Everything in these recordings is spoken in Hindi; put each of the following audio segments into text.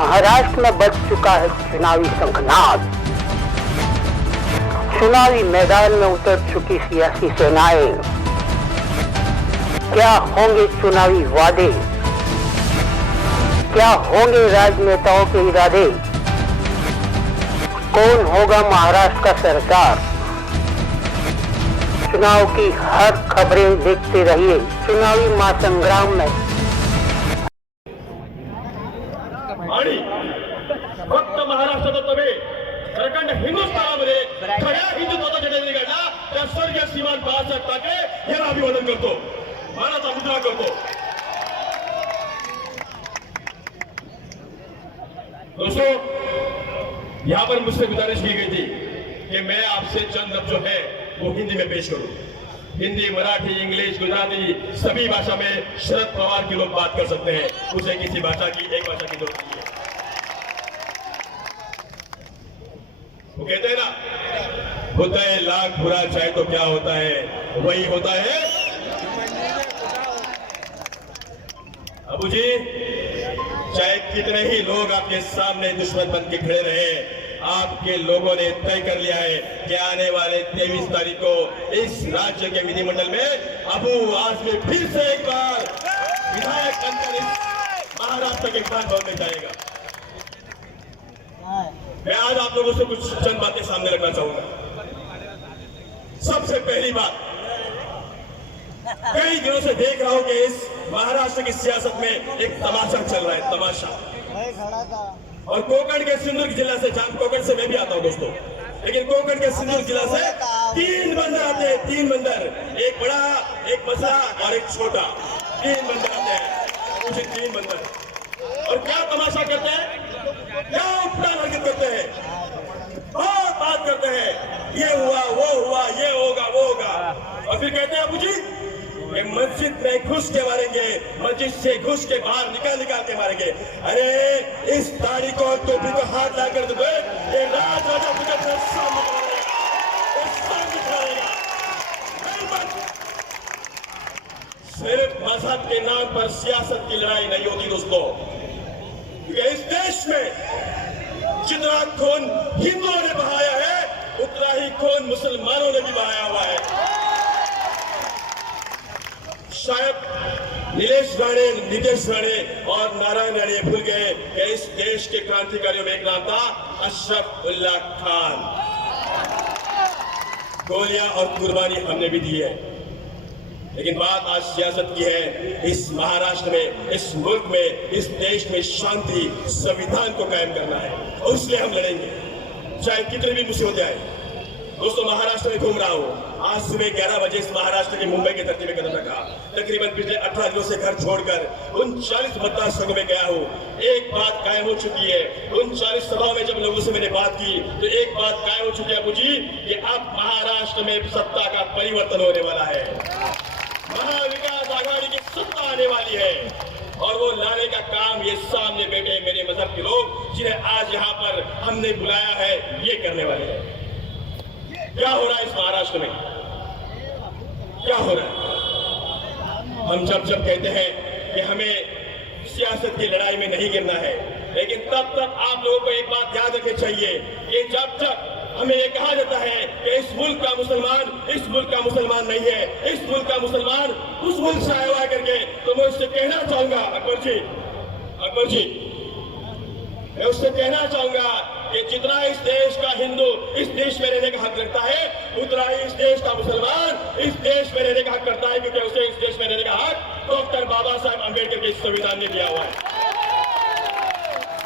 महाराष्ट्र में बज चुका है चुनावी शंखनाद। चुनावी मैदान में उतर चुकी सियासी सेनाएं। क्या होंगे चुनावी वादे, क्या होंगे राजनेताओं के इरादे, कौन होगा महाराष्ट्र का सरकार। चुनाव की हर खबरें देखते रहिए चुनावी महासंग्राम में। आणि फक्त महाराष्ट्रात नव्हे प्रचंड हिंदुस्थानामध्ये खऱ्या हिंदुत्वाचा झेंडा निघाला त्या स्वर्गीय श्रीमान बाळासाहेब ठाकरे यांना अभिवादन करतो, मानाचा मुद्रा करतो। दोस्तों, यहाँ पर मुझसे गुजारिश की गई थी कि मैं आपसे चंद लफ्ज जो है वो हिंदी में पेश करूं। हिंदी, मराठी, इंग्लिश, गुजराती सभी भाषा में शरद पवार के लोग बात कर सकते हैं। मुझे किसी भाषा की एक भाषा की जरूरत नहीं है। वो कहते हैं ना, होता है लाख बुरा चाहे तो क्या होता है, वही होता है। अबू जी, चाहे कितने ही लोग आपके सामने दुश्मन बन के खड़े रहे, आपके लोगों ने तय कर लिया है कि आने वाले 23 तारीख को इस राज्य के विधिमंडल में अबू आजमी फिर से एक बार विधायक बनकर इस महाराष्ट्र के विधान भवन में जाएगा। मैं आज आप लोगों से कुछ चंद बातें सामने रखना चाहूंगा। सबसे पहली बात, कई दिनों से देख रहा हूं कि इस महाराष्ट्र की सियासत में एक तमाशा चल रहा है, तमाशा। और कोकण के सिंधुदुर्ग जिला से, जहां कोकण से मैं भी आता हूं दोस्तों, लेकिन कोकण के सिंधुदुर्ग जिला से 3 बंदर आते हैं, 3 बंदर, एक बड़ा, एक मसला और एक छोटा, 3 बंदर आते हैं, मुझे 3 बंदर। और क्या तमाशा करते हैं, क्या उपटा हरकत करते हैं, बहुत बात करते हैं, ये हुआ, वो हुआ, ये होगा, वो होगा, और फिर कहते हैं अबू जी ये मस्जिद में घुस के मारेंगे, मस्जिद से घुस के बाहर निकाल के मारेंगे। अरे इस तारीख को टोपी को हाथ ला कर दे, ये राज राजा तुझे सामने सिर्फ मजहब के नाम पर सियासत की लड़ाई नहीं होती दोस्तों, क्योंकि इस देश में जितना खून हिंदुओं ने बहाया है उतना ही खून मुसलमानों ने भी बहाया हुआ है। शायद नीतीश राणे और नारायण राणे भूल गए कि इस देश के क्रांतिकारियों में एक नाम था अशरफ उल्लाह खान। गोलियां और कुर्बानी हमने भी दी है, लेकिन बात आज सियासत की है। इस महाराष्ट्र में, इस मुल्क में, इस देश में शांति, संविधान को कायम करना है, और इसलिए हम लड़ेंगे चाहे कितनी भी मुसीबतें आए। दोस्तों, महाराष्ट्र में घूम रहा हूं, आज सुबह 11 बजे इस महाराष्ट्र के मुंबई की धरती में कदम रखा। तकरीबन पिछले 18 दिनों से घर छोड़कर 39 मतदान संघों में गया हूं। एक बात कायम हो चुकी है, 39 सभाओं में जब लोगों से मैंने बात की तो एक बात कायम हो चुकी है अबू जी, कि अब महाराष्ट्र में सत्ता का परिवर्तन होने वाला है, महाविकास आघाड़ी की सत्ता आने वाली है, और वो लाने का काम ये सामने बैठे मेरे मजहब के लोग, जिन्हें आज यहाँ पर हमने बुलाया है, ये करने वाले हैं। क्या हो रहा है इस महाराष्ट्र में, क्या हो रहा है? हम जब कहते हैं कि हमें सियासत की लड़ाई में नहीं गिरना है, लेकिन तब तक आप लोगों को एक बात याद रखनी चाहिए कि जब तक हमें ये कहा जाता है कि इस मुल्क का मुसलमान नहीं है, इस मुल्क का मुसलमान उस मुल्क से आया हुआ करके, तो मैं उससे कहना चाहूंगा अकबर जी, मैं उससे कहना चाहूंगा कि जितना इस देश का हिंदू इस देश में रहने का हक रखता है, उतना ही इस देश का मुसलमान इस देश में रहने का हक करता है, क्योंकि उसे इस देश में रहने का हक डॉक्टर बाबा साहेब अम्बेडकर के इस संविधान ने दिया हुआ है।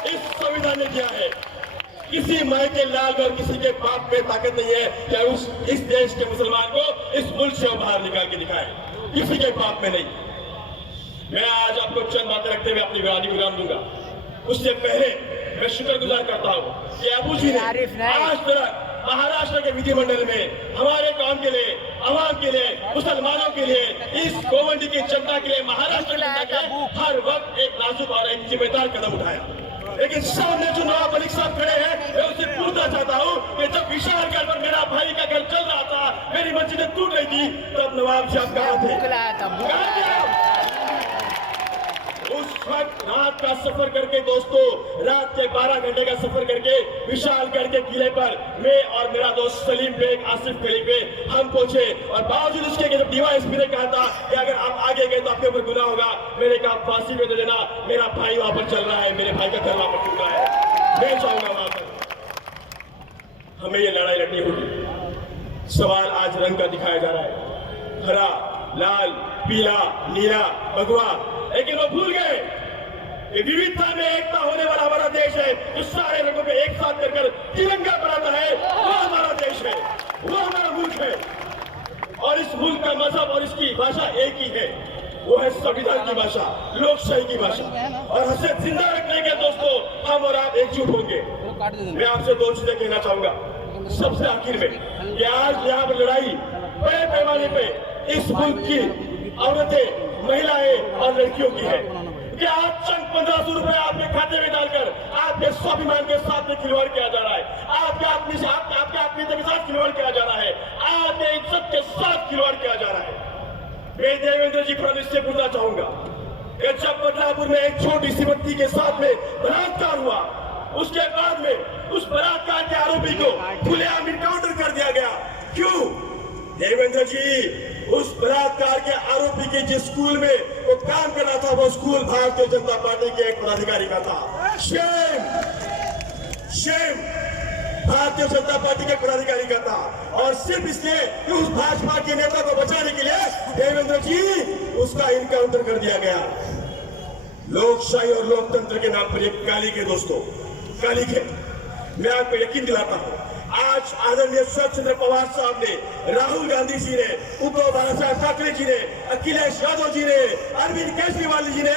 इस संविधान ने दिया है। किसी माई के लाल और किसी के बाप में ताकत नहीं है कि इस देश के मुसलमान को इस मुल्क से बाहर निकाल के दिखाए, किसी के बाप में नहीं। मैं आज आपको चंद बातें रखते हुए अपनी वाणी विराम दूंगा। उससे पहले मैं शुक्रगुजार करता हूं कि अबू जी ने आज तक महाराष्ट्र के विधिमंडल में हमारे काम के लिए, आवाम के लिए, मुसलमानों के लिए, इस गोवंडी की जनता के लिए, महाराष्ट्र की जनता के लिए हर वक्त एक नाजुक और एक जिम्मेदार कदम उठाया। लेकिन सामने जो नवाब मलिक साहब खड़े हैं, मैं उनसे पूछना चाहता हूं कि जब विशालगढ़ पर मेरा भाई का घर चल रहा था, मेरी मस्जिदें टूट रही थी, तब नवाब साहब कहां थे? उस वक्त रात का सफर करके दोस्तों, रात के 12 घंटे का सफर करके विशालगढ़ के किले पर मैं और मेरा दोस्त सलीम बेग, आसिफ कली पे हम पहुंचे। और बावजूद उसके जब डीवाईएसपी ने कहा था कि अगर आप आगे गए तो आपके ऊपर गुनाह होगा, मैंने कहा फांसी पे दे देना, मेरा भाई वहां पर चल रहा है, मेरे भाई का घर वहां पर टूटा है, मैं जाऊंगा वहां पर। हमें ये लड़ाई लड़नी होगी। सवाल आज रंग का दिखाया जा रहा है, हरा, लाल, पीला, नीला, भगवा, लेकिन वो भूल गए कि विविधता में एकता होने वाला हमारा देश है, जो सारे रंगों को एक साथ कर तिरंगा बनाता है, वो हमारा देश है, वो हमारा मुल्क है। और इस मुल्क का मजहब और इसकी भाषा एक ही है, वो है संविधान की भाषा, लोकशाही की भाषा। और हसे जिंदा रखने के दोस्तों हम और आप एकजुट होंगे। मैं आपसे दो चीजें कहना चाहूंगा सबसे आखिर में, कि आज यहाँ पर लड़ाई बड़े पैमाने पे इस मुल्क की औरतें, महिलाएं और लड़कियों की है। कि आज चंद 1500 रुपए आपके खाते में डालकर आपके स्वाभिमान के साथ में खिलवाड़ किया जा रहा है, आपके आत्मीयता के साथ खिलवाड़ किया जा रहा है, आपके इज्जत के साथ खिलवाड़ किया जा रहा है। मैं देवेंद्र जी फडणवीस से पूछना चाहूंगा कि जब बदलापुर में एक छोटी सी बच्ची के साथ में बलात्कार हुआ, उसके बाद में उस बलात्कार के आरोपी को खुलेआम इनकाउंटर कर दिया गया, क्यों? देवेंद्र जी, उस बलात्कार के आरोपी के जिस स्कूल में वो काम कर रहा था, वो स्कूल भारतीय जनता पार्टी के एक पदाधिकारी का था। Shem, Shem, Bharatiya Janata party के पदाधिकारी का था। और सिर्फ इसलिए कि उस भाजपा के नेता को बचाने के लिए देवेंद्र जी उसका इनकाउंटर कर दिया गया। लोकशाही और लोकतंत्र के नाम पर एक काली के दोस्तों, काली के, मैं आपको यकीन दिलाता हूं, आज आदरणीय शरद चंद्र पवार साहब ने, राहुल गांधी जी ने, उद्धव बालासाहेब ठाकरे जी ने, अखिलेश यादव जी ने, अरविंद केजरीवाल जी ने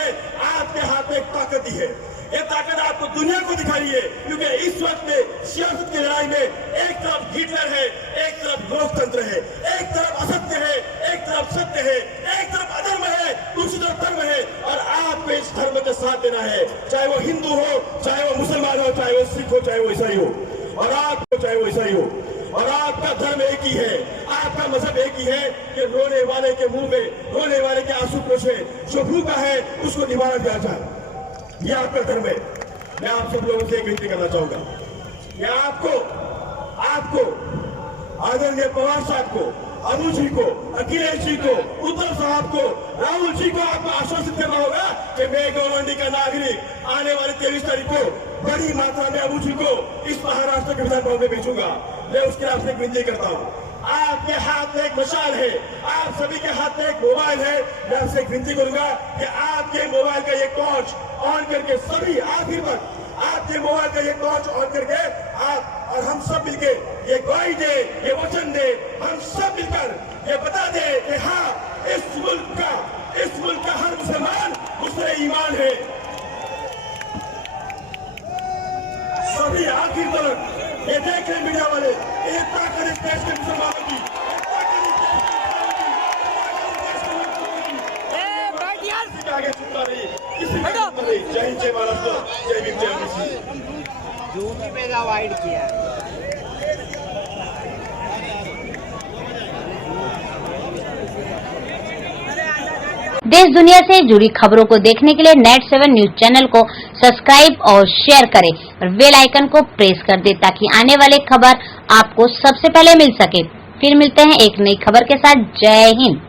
आपके हाथ में एक ताकत दी है। ये ताकत आपको दुनिया को दिखाई है, क्योंकि इस वक्त में सियासत की लड़ाई में एक तरफ हिटलर है, एक तरफ लोकतंत्र है, एक तरफ असत्य है, एक तरफ सत्य है, एक तरफ अधर्म है, दूसरी तरफ धर्म है। और आपको इस धर्म का साथ देना है, चाहे वो हिंदू हो, चाहे वो मुसलमान हो, चाहे वो सिख हो, चाहे वो ईसाई हो, और आपको चाहे वो ईसाई हो। और आपका धर्म एक ही है, आपका मजहब एक ही है कि रोने वाले के मुंह में रोने वाले के आंसू पोछे, जो भूखा है उसको निवारा दिया जाए, ये आपका धर्म है। मैं आप सब लोगों से एक विनती करना चाहूंगा कि आपको आदरणीय पवार साहब को, अनु जी को, अखिलेश जी को, उद्धव साहब को, राहुल जी को आपको आश्वासित करना होगा कि मैं गौरवंडी का नागरिक आने वाले 23 तारीख को बड़ी मात्रा में अबू जी को इस महाराष्ट्र के विधान भवन में भेजूंगा। मैं उसके आपसे एक विनती करता हूँ, आपके हाथ में एक मशाल है, आप सभी के हाथ में एक मोबाइल है। मैं आपसे एक विनती करूंगा कि आपके मोबाइल का ये टॉर्च ऑन करके सभी आखिर तक आपके मोबाइल का ये टॉर्च ऑन करके आप और हम सब मिलके ये गवाही दे, ये वचन दे, हम सब मिलकर ये बता दे कि हाँ, इस मुल्क का हर मुसलमान उसमें ईमान है। सभी आखिर तक ये देख रहे मीडिया वाले, एक ताकत इस देश के मुसलमानों की, आगे चुपता नहीं, किसी का चुपता नहीं। जय हिंद, जय महाराष्ट्र, जय भीम, जय ओबीसी। जो भी पैदा वाइड किया है। देश दुनिया से जुड़ी खबरों को देखने के लिए नेट 7 न्यूज चैनल को सब्सक्राइब और शेयर करें और बेल आइकन को प्रेस कर दें ताकि आने वाले खबर आपको सबसे पहले मिल सके। फिर मिलते हैं एक नई खबर के साथ। जय हिंद।